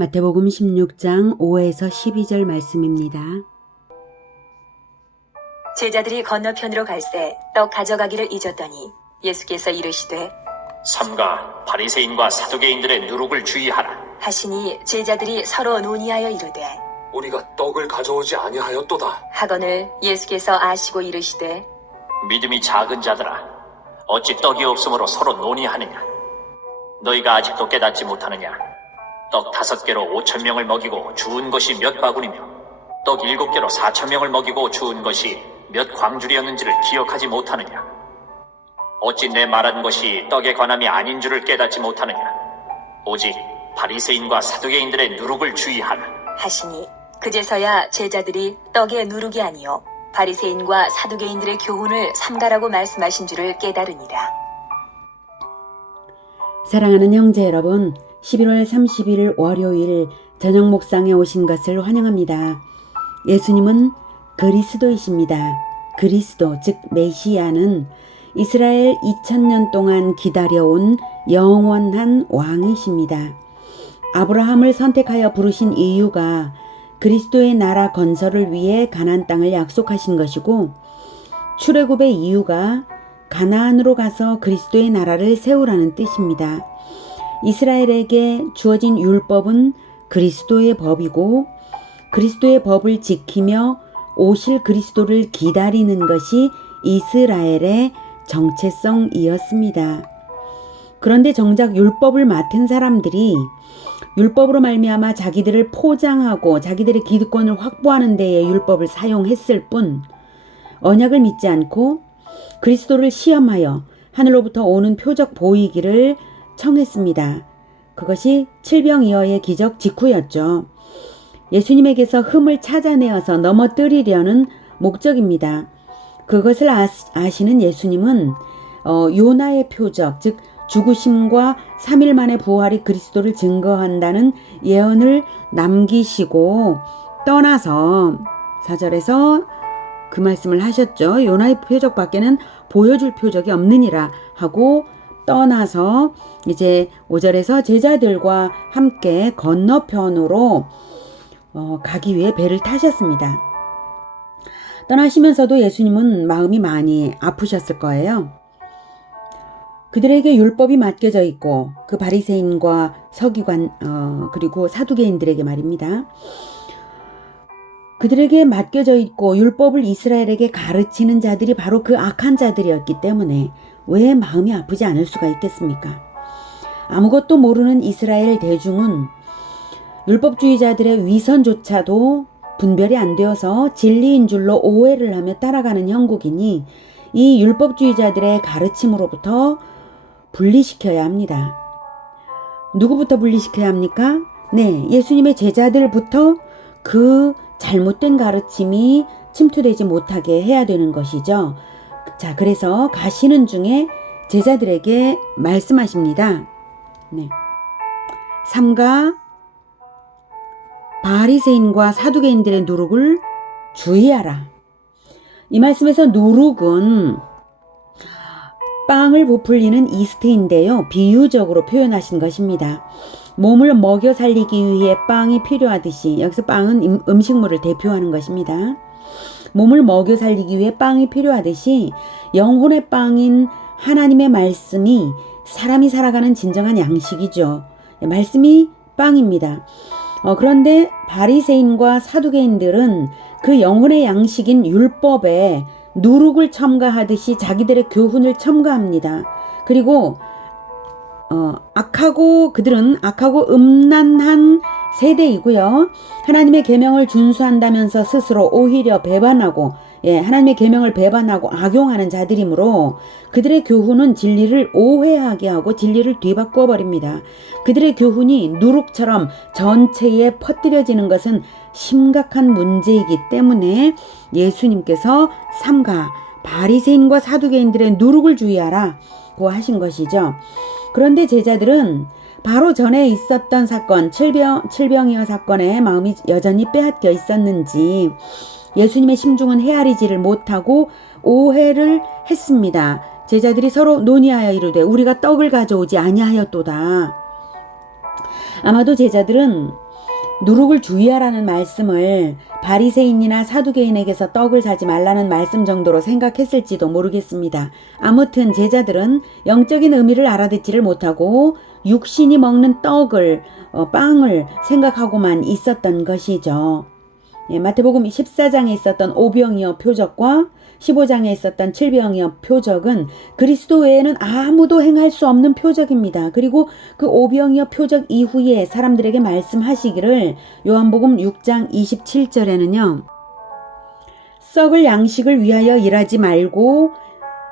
마태복음 16장 5에서 12절 말씀입니다. 제자들이 건너편으로 갈새 떡 가져가기를 잊었더니 예수께서 이르시되 삼가 바리새인과 사두개인들의 누룩을 주의하라. 하시니 제자들이 서로 논의하여 이르되 우리가 떡을 가져오지 아니하였도다. 하거늘 예수께서 아시고 이르시되 믿음이 작은 자들아, 어찌 떡이 없으므로 서로 논의하느냐? 너희가 아직도 깨닫지 못하느냐? 떡 5개로 5,000명을 먹이고 주운 것이 몇 바구니며 떡 7개로 4,000명을 먹이고 주운 것이 몇 광줄이었는지를 기억하지 못하느냐? 어찌 내 말한 것이 떡에 관함이 아닌 줄을 깨닫지 못하느냐? 오직 바리새인과 사두개인들의 누룩을 주의하라. 하시니 그제서야 제자들이 떡의 누룩이 아니요 바리새인과 사두개인들의 교훈을 삼가라고 말씀하신 줄을 깨달으니라. 사랑하는 형제 여러분, 11월 30일 월요일 저녁 목상에 오신 것을 환영합니다. 예수님은 그리스도이십니다. 그리스도, 즉 메시아는 이스라엘 2000년 동안 기다려온 영원한 왕이십니다. 아브라함을 선택하여 부르신 이유가 그리스도의 나라 건설을 위해 가나안 땅을 약속하신 것이고, 출애굽의 이유가 가나안으로 가서 그리스도의 나라를 세우라는 뜻입니다. 이스라엘에게 주어진 율법은 그리스도의 법이고, 그리스도의 법을 지키며 오실 그리스도를 기다리는 것이 이스라엘의 정체성이었습니다. 그런데 정작 율법을 맡은 사람들이 율법으로 말미암아 자기들을 포장하고 자기들의 기득권을 확보하는 데에 율법을 사용했을 뿐, 언약을 믿지 않고 그리스도를 시험하여 하늘로부터 오는 표적 보이기를 청했습니다. 그것이 칠병이어의 기적 직후였죠. 예수님에게서 흠을 찾아내어서 넘어뜨리려는 목적입니다. 그것을 아시는 예수님은 요나의 표적, 즉 죽으심과 3일 만에 부활이 그리스도를 증거한다는 예언을 남기시고 떠나서 4절에서 그 말씀을 하셨죠. 요나의 표적밖에는 보여줄 표적이 없느니라 하고 떠나서 이제 5절에서 제자들과 함께 건너편으로 가기 위해 배를 타셨습니다. 떠나시면서도 예수님은 마음이 많이 아프셨을 거예요. 그들에게 율법이 맡겨져 있고 그 바리새인과 서기관 그리고 사두개인들에게 말입니다. 그들에게 맡겨져 있고 율법을 이스라엘에게 가르치는 자들이 바로 그 악한 자들이었기 때문에 왜 마음이 아프지 않을 수가 있겠습니까? 아무것도 모르는 이스라엘 대중은 율법주의자들의 위선조차도 분별이 안 되어서 진리인 줄로 오해를 하며 따라가는 형국이니 이 율법주의자들의 가르침으로부터 분리시켜야 합니다. 누구부터 분리시켜야 합니까? 네, 예수님의 제자들부터 그 잘못된 가르침이 침투되지 못하게 해야 되는 것이죠. 자, 그래서 가시는 중에 제자들에게 말씀하십니다. 네. 삼가 바리새인과 사두개인들의 누룩을 주의하라. 이 말씀에서 누룩은 빵을 부풀리는 이스트인데요. 비유적으로 표현하신 것입니다. 몸을 먹여 살리기 위해 빵이 필요하듯이, 여기서 빵은 음식물을 대표하는 것입니다. 몸을 먹여 살리기 위해 빵이 필요하듯이 영혼의 빵인 하나님의 말씀이 사람이 살아가는 진정한 양식이죠. 말씀이 빵입니다. 그런데 바리새인과 사두개인들은 그 영혼의 양식인 율법에 누룩을 첨가하듯이 자기들의 교훈을 첨가합니다. 그리고 그들은 악하고 음란한 세대이고요. 하나님의 계명을 준수한다면서 스스로 오히려 배반하고 하나님의 계명을 배반하고 악용하는 자들이므로 그들의 교훈은 진리를 오해하게 하고 진리를 뒤바꾸어 버립니다. 그들의 교훈이 누룩처럼 전체에 퍼뜨려지는 것은 심각한 문제이기 때문에 예수님께서 삼가 바리새인과 사두개인들의 누룩을 주의하라고 하신 것이죠. 그런데 제자들은 바로 전에 있었던 사건, 칠병이어 사건에 마음이 여전히 빼앗겨 있었는지 예수님의 심중은 헤아리지를 못하고 오해를 했습니다. 제자들이 서로 논의하여 이르되 우리가 떡을 가져오지 아니하였도다. 아마도 제자들은 누룩을 주의하라는 말씀을 바리새인이나 사두개인에게서 떡을 사지 말라는 말씀 정도로 생각했을지도 모르겠습니다. 아무튼 제자들은 영적인 의미를 알아듣지를 못하고 육신이 먹는 떡을 빵을 생각하고만 있었던 것이죠. 마태복음 14장에 있었던 오병이어 표적과 15장에 있었던 칠병이어 표적은 그리스도 외에는 아무도 행할 수 없는 표적입니다. 그리고 그 오병이어 표적 이후에 사람들에게 말씀하시기를 요한복음 6장 27절에는요. 썩을 양식을 위하여 일하지 말고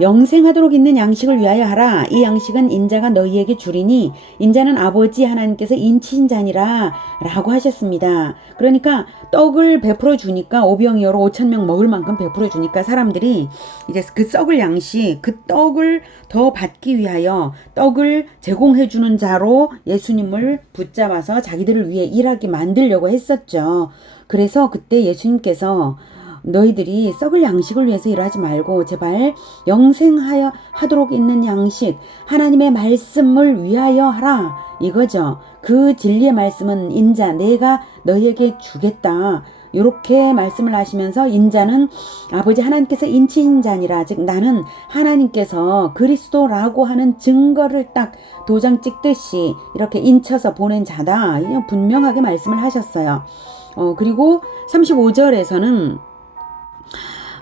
영생하도록 있는 양식을 위하여 하라. 이 양식은 인자가 너희에게 주리니 인자는 아버지 하나님께서 인치신 자니라 라고 하셨습니다. 그러니까 떡을 베풀어 주니까 오병이어로 5,000명 먹을 만큼 베풀어 주니까 사람들이 이제 그 썩을 양식, 그 떡을 더 받기 위하여 떡을 제공해 주는 자로 예수님을 붙잡아서 자기들을 위해 일하게 만들려고 했었죠. 그래서 그때 예수님께서 너희들이 썩을 양식을 위해서 일하지 말고 제발 영생하여 하도록 있는 양식, 하나님의 말씀을 위하여 하라 이거죠. 그 진리의 말씀은 인자 내가 너희에게 주겠다. 이렇게 말씀을 하시면서 인자는 아버지 하나님께서 인치신 자니라, 즉 나는 하나님께서 그리스도라고 하는 증거를 딱 도장 찍듯이 이렇게 인쳐서 보낸 자다. 분명하게 말씀을 하셨어요. 그리고 35절에서는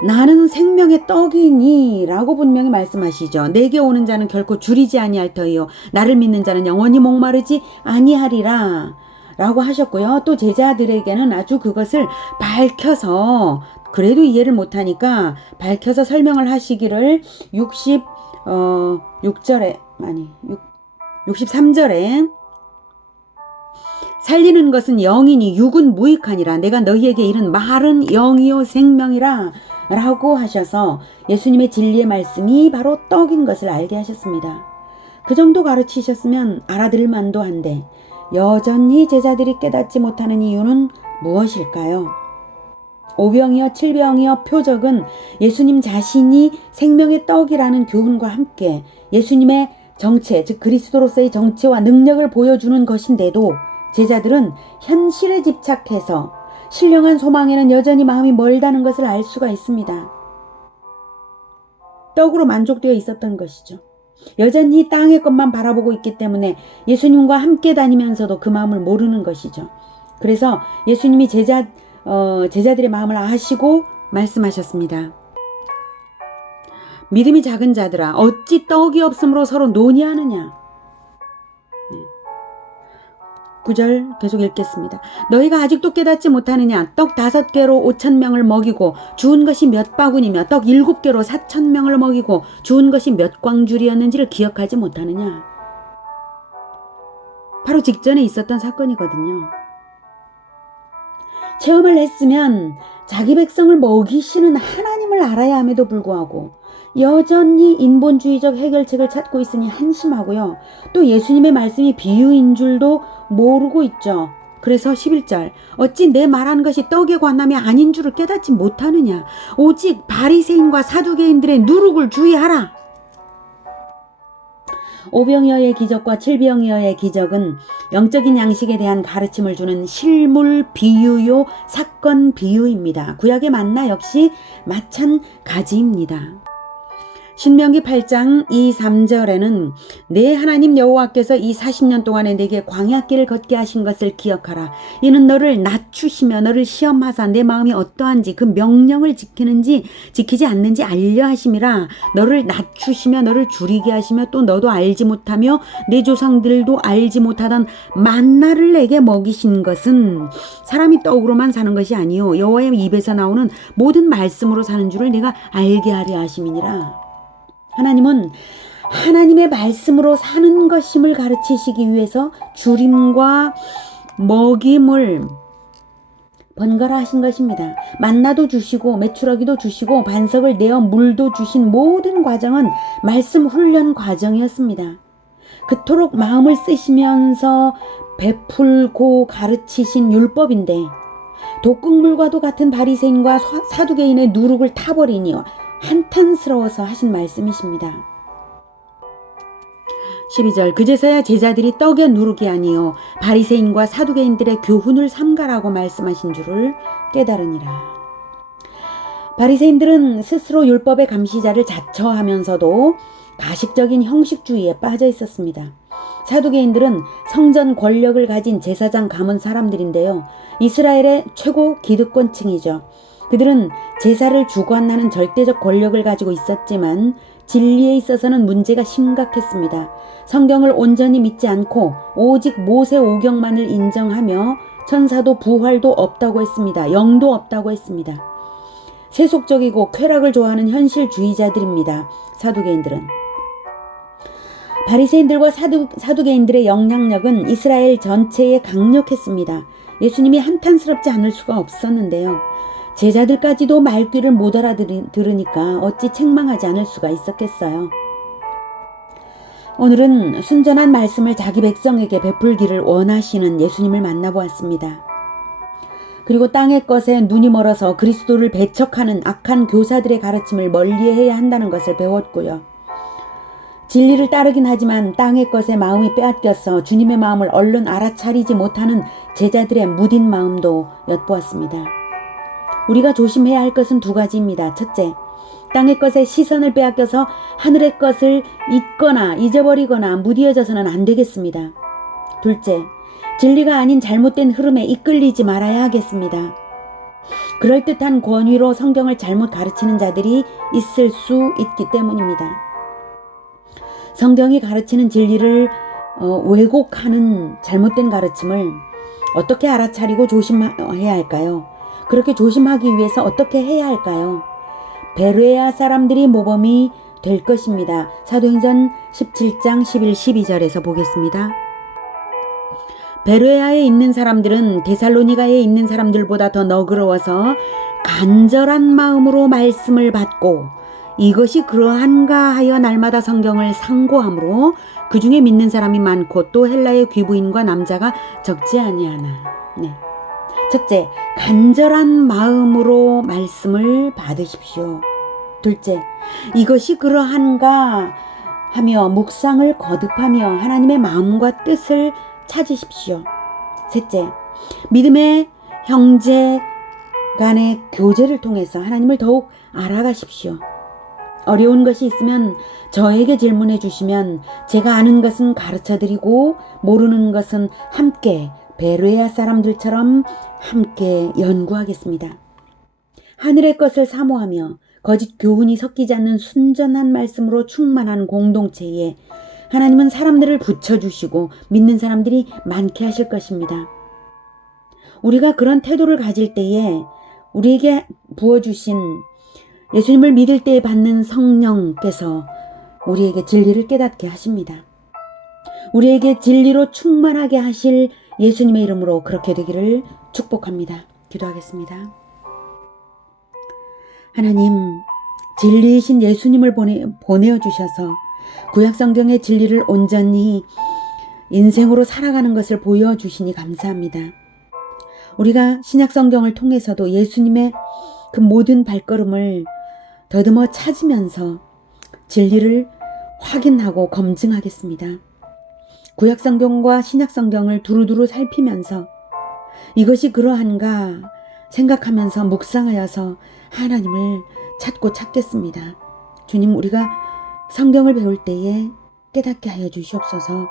나는 생명의 떡이니 라고 분명히 말씀하시죠. 내게 오는 자는 결코 줄이지 아니할 터이요 나를 믿는 자는 영원히 목마르지 아니하리라 라고 하셨고요. 또 제자들에게는 아주 그것을 밝혀서, 그래도 이해를 못하니까 밝혀서 설명을 하시기를 63절에 살리는 것은 영이니 육은 무익하니라. 내가 너희에게 이른 말은 영이요 생명이라 라고 하셔서 예수님의 진리의 말씀이 바로 떡인 것을 알게 하셨습니다. 그 정도 가르치셨으면 알아들을 만도 한데 여전히 제자들이 깨닫지 못하는 이유는 무엇일까요? 오병이어 칠병이어 표적은 예수님 자신이 생명의 떡이라는 교훈과 함께 예수님의 정체, 즉 그리스도로서의 정체와 능력을 보여주는 것인데도 제자들은 현실에 집착해서 신령한 소망에는 여전히 마음이 멀다는 것을 알 수가 있습니다. 떡으로 만족되어 있었던 것이죠. 여전히 땅의 것만 바라보고 있기 때문에 예수님과 함께 다니면서도 그 마음을 모르는 것이죠. 그래서 예수님이 제자들의 마음을 아시고 말씀하셨습니다. 믿음이 작은 자들아, 어찌 떡이 없으므로 서로 논의하느냐. 9절 계속 읽겠습니다. 너희가 아직도 깨닫지 못하느냐? 떡 5개로 5,000명을 먹이고 주운 것이 몇 바구니며 떡 7개로 4,000명을 먹이고 주운 것이 몇 광줄이었는지를 기억하지 못하느냐? 바로 직전에 있었던 사건이거든요. 체험을 했으면 자기 백성을 먹이시는 하나님을 알아야 함에도 불구하고 여전히 인본주의적 해결책을 찾고 있으니 한심하고요. 또 예수님의 말씀이 비유인 줄도 모르고 있죠. 그래서 11절 어찌 내 말하는 것이 떡에 관함이 아닌 줄을 깨닫지 못하느냐. 오직 바리새인과 사두개인들의 누룩을 주의하라. 오병이어의 기적과 칠병이어의 기적은 영적인 양식에 대한 가르침을 주는 실물 비유요 사건 비유입니다. 구약의 만나 역시 마찬가지입니다. 신명기 8장 2, 3절에는 내 하나님 여호와께서 이 40년 동안에 내게 광야길을 걷게 하신 것을 기억하라. 이는 너를 낮추시며 너를 시험하사 내 마음이 어떠한지 그 명령을 지키는지 지키지 않는지 알려 하심이라. 너를 낮추시며 너를 줄이게 하시며 또 너도 알지 못하며 내 조상들도 알지 못하던 만나를 내게 먹이신 것은 사람이 떡으로만 사는 것이 아니요 여호와의 입에서 나오는 모든 말씀으로 사는 줄을 내가 알게 하려 하심이니라. 하나님은 하나님의 말씀으로 사는 것임을 가르치시기 위해서 주림과 먹임을 번갈아 하신 것입니다. 만나도 주시고 메추라기도 주시고 반석을 내어 물도 주신 모든 과정은 말씀 훈련 과정이었습니다. 그토록 마음을 쓰시면서 베풀고 가르치신 율법인데 독극물과도 같은 바리새인과 사두개인의 누룩을 타버리니 한탄스러워서 하신 말씀이십니다. 12절 그제서야 제자들이 떡에 누룩이 아니요 바리새인과 사두개인들의 교훈을 삼가라고 말씀하신 줄을 깨달으니라. 바리새인들은 스스로 율법의 감시자를 자처하면서도 가식적인 형식주의에 빠져 있었습니다. 사두개인들은 성전 권력을 가진 제사장 가문 사람들인데요. 이스라엘의 최고 기득권층이죠. 그들은 제사를 주관하는 절대적 권력을 가지고 있었지만 진리에 있어서는 문제가 심각했습니다. 성경을 온전히 믿지 않고 오직 모세 오경만을 인정하며 천사도 부활도 없다고 했습니다. 영도 없다고 했습니다. 세속적이고 쾌락을 좋아하는 현실주의자들입니다. 사두개인들은. 바리새인들과 사두개인들의 영향력은 이스라엘 전체에 강력했습니다. 예수님이 한탄스럽지 않을 수가 없었는데요. 제자들까지도 말귀를 못 알아들으니까 어찌 책망하지 않을 수가 있었겠어요. 오늘은 순전한 말씀을 자기 백성에게 베풀기를 원하시는 예수님을 만나보았습니다. 그리고 땅의 것에 눈이 멀어서 그리스도를 배척하는 악한 교사들의 가르침을 멀리해야 한다는 것을 배웠고요. 진리를 따르긴 하지만 땅의 것에 마음이 빼앗겨서 주님의 마음을 얼른 알아차리지 못하는 제자들의 무딘 마음도 엿보았습니다. 우리가 조심해야 할 것은 두 가지입니다. 첫째, 땅의 것에 시선을 빼앗겨서 하늘의 것을 잊거나 잊어버리거나 무디어져서는 안 되겠습니다. 둘째, 진리가 아닌 잘못된 흐름에 이끌리지 말아야 하겠습니다. 그럴듯한 권위로 성경을 잘못 가르치는 자들이 있을 수 있기 때문입니다. 성경이 가르치는 진리를 왜곡하는 잘못된 가르침을 어떻게 알아차리고 조심해야 할까요? 그렇게 조심하기 위해서 어떻게 해야 할까요? 베레아 사람들이 모범이 될 것입니다. 사도행전 17장 11, 12절에서 보겠습니다. 베레아에 있는 사람들은 데살로니가에 있는 사람들보다 더 너그러워서 간절한 마음으로 말씀을 받고 이것이 그러한가 하여 날마다 성경을 상고하므로 그 중에 믿는 사람이 많고 또 헬라의 귀부인과 남자가 적지 아니하나. 네. 첫째, 간절한 마음으로 말씀을 받으십시오. 둘째, 이것이 그러한가 하며 묵상을 거듭하며 하나님의 마음과 뜻을 찾으십시오. 셋째, 믿음의 형제 간의 교제를 통해서 하나님을 더욱 알아가십시오. 어려운 것이 있으면 저에게 질문해 주시면 제가 아는 것은 가르쳐드리고 모르는 것은 함께 베레아 사람들처럼 함께 연구하겠습니다. 하늘의 것을 사모하며 거짓 교훈이 섞이지 않는 순전한 말씀으로 충만한 공동체에 하나님은 사람들을 붙여주시고 믿는 사람들이 많게 하실 것입니다. 우리가 그런 태도를 가질 때에 우리에게 부어주신 예수님을 믿을 때에 받는 성령께서 우리에게 진리를 깨닫게 하십니다. 우리에게 진리로 충만하게 하실 예수님의 이름으로 그렇게 되기를 축복합니다. 기도하겠습니다. 하나님, 진리이신 예수님을 보내어 주셔서 구약성경의 진리를 온전히 인생으로 살아가는 것을 보여주시니 감사합니다. 우리가 신약성경을 통해서도 예수님의 그 모든 발걸음을 더듬어 찾으면서 진리를 확인하고 검증하겠습니다. 구약성경과 신약성경을 두루두루 살피면서 이것이 그러한가 생각하면서 묵상하여서 하나님을 찾고 찾겠습니다. 주님, 우리가 성경을 배울 때에 깨닫게 하여 주시옵소서.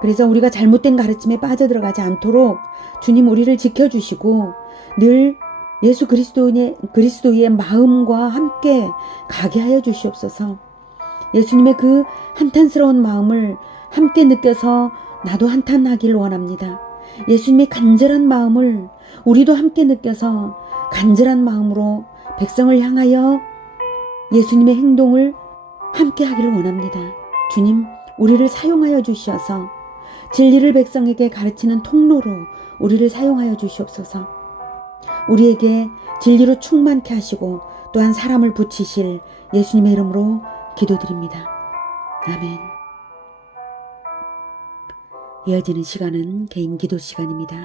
그래서 우리가 잘못된 가르침에 빠져들어가지 않도록 주님 우리를 지켜주시고 늘 예수 그리스도의 마음과 함께 가게 하여 주시옵소서. 예수님의 그 한탄스러운 마음을 함께 느껴서 나도 한탄하길 원합니다. 예수님의 간절한 마음을 우리도 함께 느껴서 간절한 마음으로 백성을 향하여 예수님의 행동을 함께 하기를 원합니다. 주님, 우리를 사용하여 주시어서 진리를 백성에게 가르치는 통로로 우리를 사용하여 주시옵소서. 우리에게 진리로 충만케 하시고 또한 사람을 붙이실 예수님의 이름으로 기도드립니다. 아멘. 이어지는 시간은 개인 기도 시간입니다.